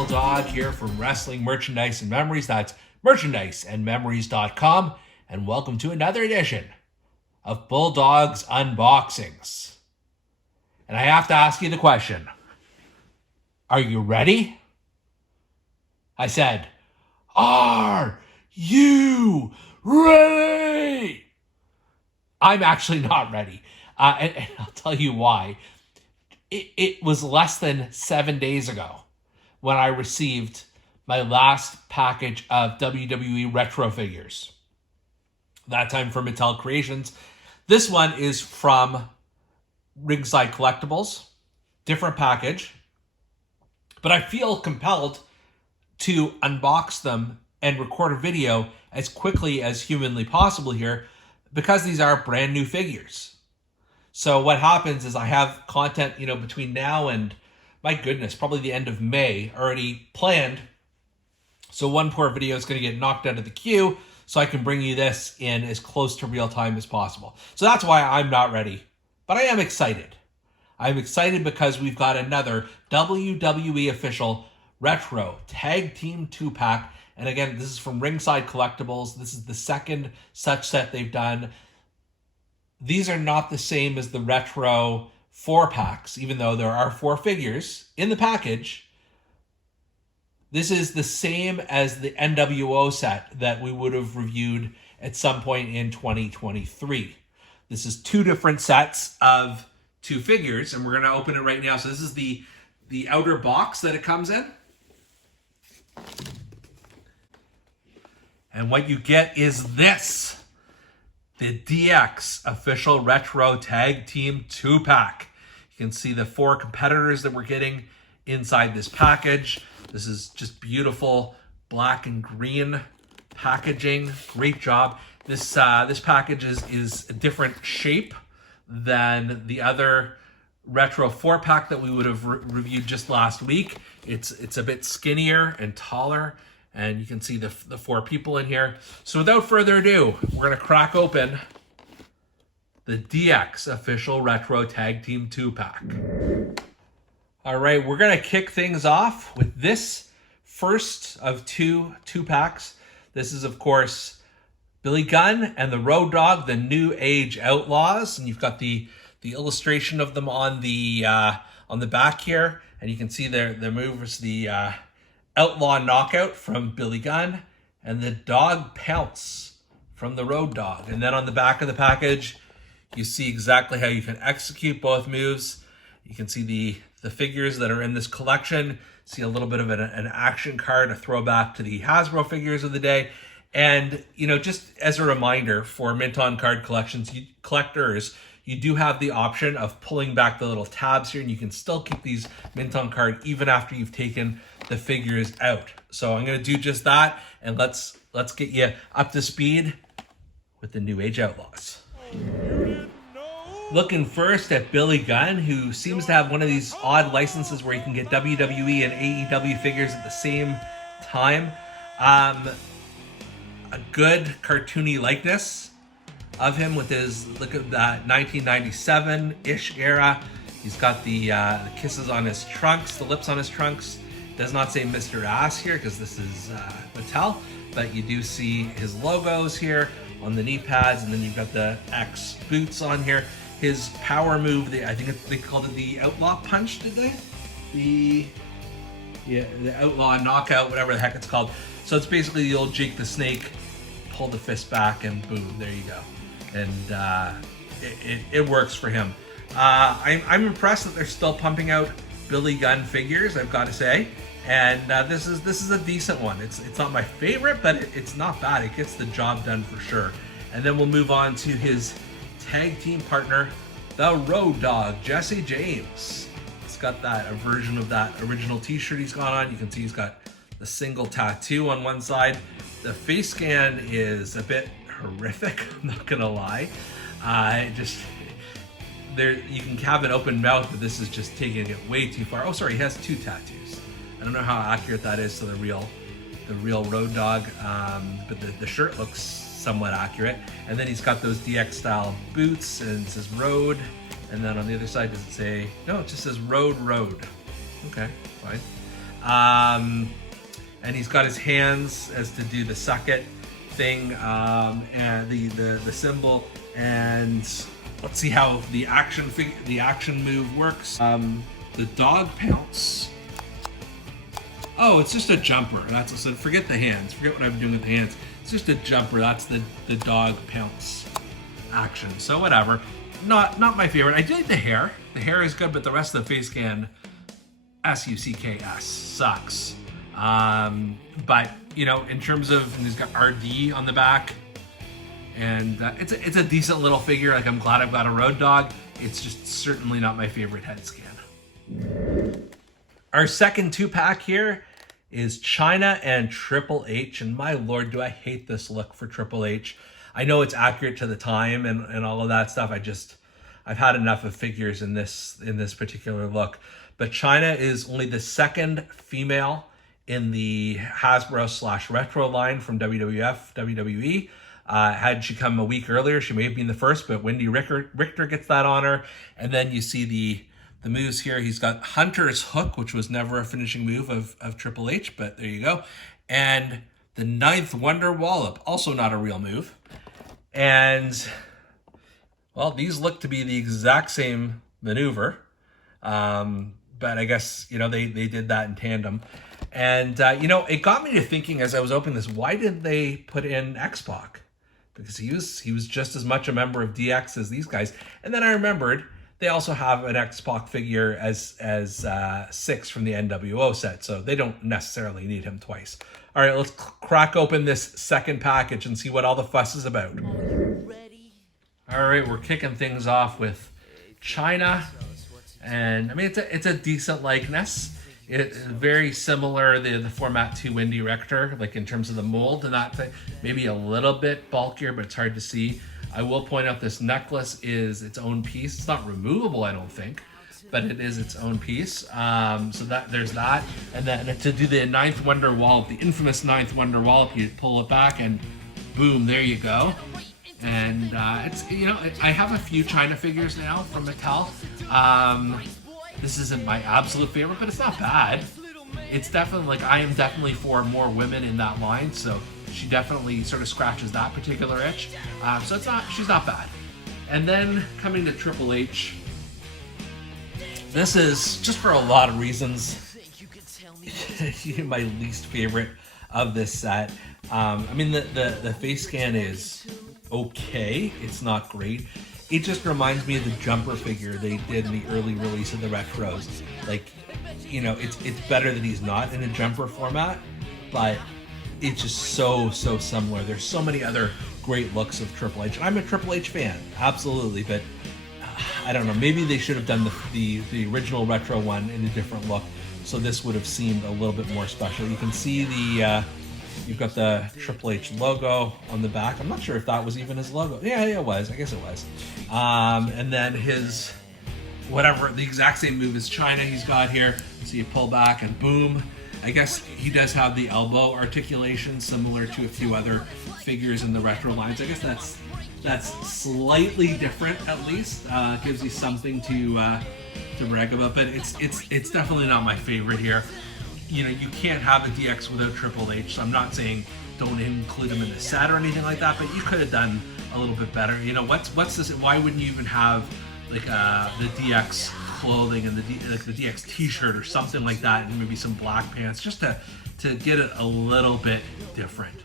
Bulldog here from Wrestling Merchandise and Memories. That's merchandiseandmemories.com. And welcome to another edition of Bulldog's Unboxings. And I have to ask you the question, are you ready? I said, are you ready? I'm actually not ready. And I'll tell you why. It was less than 7 days ago when I received my last package of WWE retro figures. That time from Mattel Creations. This one is from Ringside Collectibles. Different package. But I feel compelled to unbox them and record a video as quickly as humanly possible here because these are brand new figures. So what happens is I have content, between now and, my goodness, probably the end of May already planned. So one poor video is going to get knocked out of the queue so I can bring you this in as close to real time as possible. So that's why I'm not ready, but I am excited. I'm excited because we've got another WWE official retro tag team 2-pack. And again, this is from Ringside Collectibles. This is the second such set they've done. These are not the same as the retro 4-packs, even though there are 4 figures in the package. This is the same as the NWO set that we would have reviewed at some point in 2023. This is 2 different sets of 2 figures, and we're going to open it right now. So this is the outer box that it comes in. And what you get is this. The DX official retro tag team 2-pack. You can see the 4 competitors that we're getting inside this package. This is just beautiful black and green packaging. Great job. This package is a different shape than the other retro 4-pack that we would have reviewed just last week. It's a bit skinnier and taller. And you can see the 4 people in here. So without further ado, we're going to crack open the DX official retro tag team 2-pack. All right, we're going to kick things off with this first of 2 2-packs. This is, of course, Billy Gunn and the Road Dogg, the New Age Outlaws. And you've got the illustration of them on the back here. And you can see their moves, the Outlaw Knockout from Billy Gunn and the Dog Pounce from the Road Dogg. And then on the back of the package, you see exactly how you can execute both moves. You can see the figures that are in this collection. See a little bit of an action card, a throwback to the Hasbro figures of the day. And, just as a reminder for Mint On Card collectors, you do have the option of pulling back the little tabs here, and you can still keep these Mint On Card even after you've taken the figures out. So I'm going to do just that, and let's get you up to speed with the New Age Outlaws. Looking first at Billy Gunn, who seems to have one of these odd licenses where you can get WWE and AEW figures at the same time. A good cartoony likeness of him with his, look at that 1997-ish era. He's got the kisses on his trunks, the lips on his trunks. Does not say Mr. Ass here because this is Mattel, but you do see his logos here on the knee pads, and then you've got the X boots on here. His power move, I think they called it the Outlaw Punch, did they? The Outlaw Knockout, whatever the heck it's called. So it's basically the old Jake the Snake, pull the fist back and boom, there you go. And it works for him. I'm impressed that they're still pumping out Billy Gunn figures, I've got to say. And this is a decent one. It's not my favorite, but it's not bad. It gets the job done for sure. And then we'll move on to his tag team partner, the Road Dogg, Jesse James. He's got a version of that original t-shirt he's got on. You can see he's got the single tattoo on one side. The face scan is a bit horrific, I'm not gonna lie. You can have an open mouth, but this is just taking it way too far. Oh, sorry, he has 2 tattoos. I don't know how accurate that is to the real Road Dogg, but the shirt looks somewhat accurate. And then he's got those DX style boots, and it says Road. And then on the other side, does it say, no, it just says Road. Okay, fine. And he's got his hands as to do the suck it thing, and the symbol. And let's see how the action move works. The dog pounce. Oh, it's just a jumper. That's so forget the hands. Forget what I'm doing with the hands. It's just a jumper. That's the dog pounce action. So whatever. Not my favorite. I did the hair. The hair is good, but the rest of the face scan, SUCKS, sucks. But you know, in terms of, and he's got RD on the back, and it's a decent little figure. Like, I'm glad I've got a road dog. It's just certainly not my favorite head scan. Our second 2-pack here is CHYNA and Triple H, and my lord, do I hate this look for Triple H. I know it's accurate to the time and all of that stuff. I've had enough of figures in this particular look. But CHYNA is only the second female in the Hasbro/Retro line from WWF, WWE. Had she come a week earlier, she may have been the first, but Wendy Richter gets that honor. And then you see the moves here. He's got Hunter's Hook, which was never a finishing move of Triple H, but there you go. And the 9th Wonder Wallop, also not a real move. And, well, these look to be the exact same maneuver. But I guess, you know, they did that in tandem. And, you know, it got me to thinking as I was opening this, why did they put in X-Pac? Because he was just as much a member of DX as these guys. And then I remembered they also have an X-Pac figure as 6 from the NWO set, so they don't necessarily need him twice. All right, let's crack open this second package and see what all the fuss is about. All right, we're kicking things off with CHYNA, and I mean it's a decent likeness. It's very similar the format to Wendy Richter, like in terms of the mold and that thing. Maybe a little bit bulkier, but it's hard to see. I will point out this necklace is its own piece. It's not removable, I don't think, but it is its own piece. So that there's that. And then to do the 9th Wonder Wallop, the infamous 9th Wonder Wallop, you pull it back and boom, there you go. And it's, you know, I have a few CHYNA figures now from Mattel. This isn't my absolute favorite, but it's not bad. It's definitely, like, I am definitely for more women in that line, so she definitely sort of scratches that particular itch. So she's not bad. And then coming to Triple H, this is, just for a lot of reasons, my least favorite of this set. I mean, the face scan is okay. It's not great. It just reminds me of the jumper figure they did in the early release of the retros. Like, you know, it's better that he's not in a jumper format, but it's just so similar. There's so many other great looks of Triple H. I'm a Triple H fan, absolutely, but I don't know. Maybe they should have done the original retro one in a different look, so this would have seemed a little bit more special. You can see you've got the Triple H logo on the back. I'm not sure if that was even his logo. Yeah, it was. I guess it was. And then his, whatever, the exact same move as CHYNA he's got here. So you pull back and boom. I guess he does have the elbow articulation similar to a few other figures in the retro lines. I guess that's slightly different, at least. Gives you something to brag about, but it's definitely not my favorite here. You know, you can't have a DX without Triple H, so I'm not saying don't include him in the set or anything like that, but you could have done a little bit better. You know, what's this? Why wouldn't you even have like the DX clothing and the DX t-shirt or something like that, and maybe some black pants, just to get it a little bit different.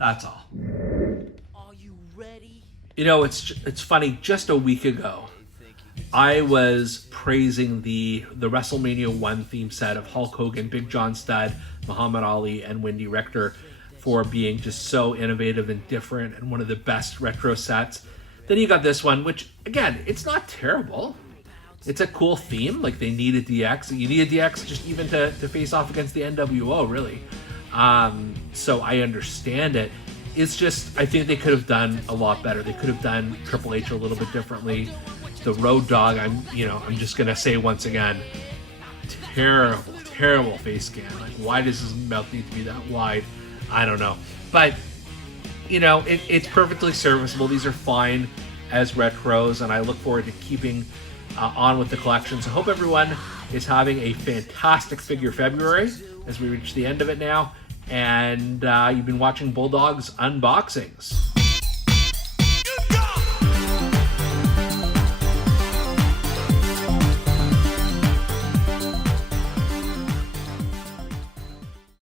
That's all. Are you ready? You know, it's funny, just a week ago I was praising the WrestleMania 1 theme set of Hulk Hogan, Big John Studd, Muhammad Ali, and Wendy Richter for being just so innovative and different and one of the best retro sets. Then you got this one, which, again, it's not terrible. It's a cool theme. Like, they need a DX. You need a DX just even to face off against the NWO, really. So I understand it. It's just, I think they could have done a lot better. They could have done Triple H a little bit differently. The Road Dogg, I'm just gonna say once again, terrible face scan. Like, why does his mouth need to be that wide? I don't know. But, you know, it's perfectly serviceable. These are fine as retros, and I look forward to keeping on with the collection. So I hope everyone is having a fantastic Figure February. as we reach the end of it now. And you've been watching Bulldog's Unboxings.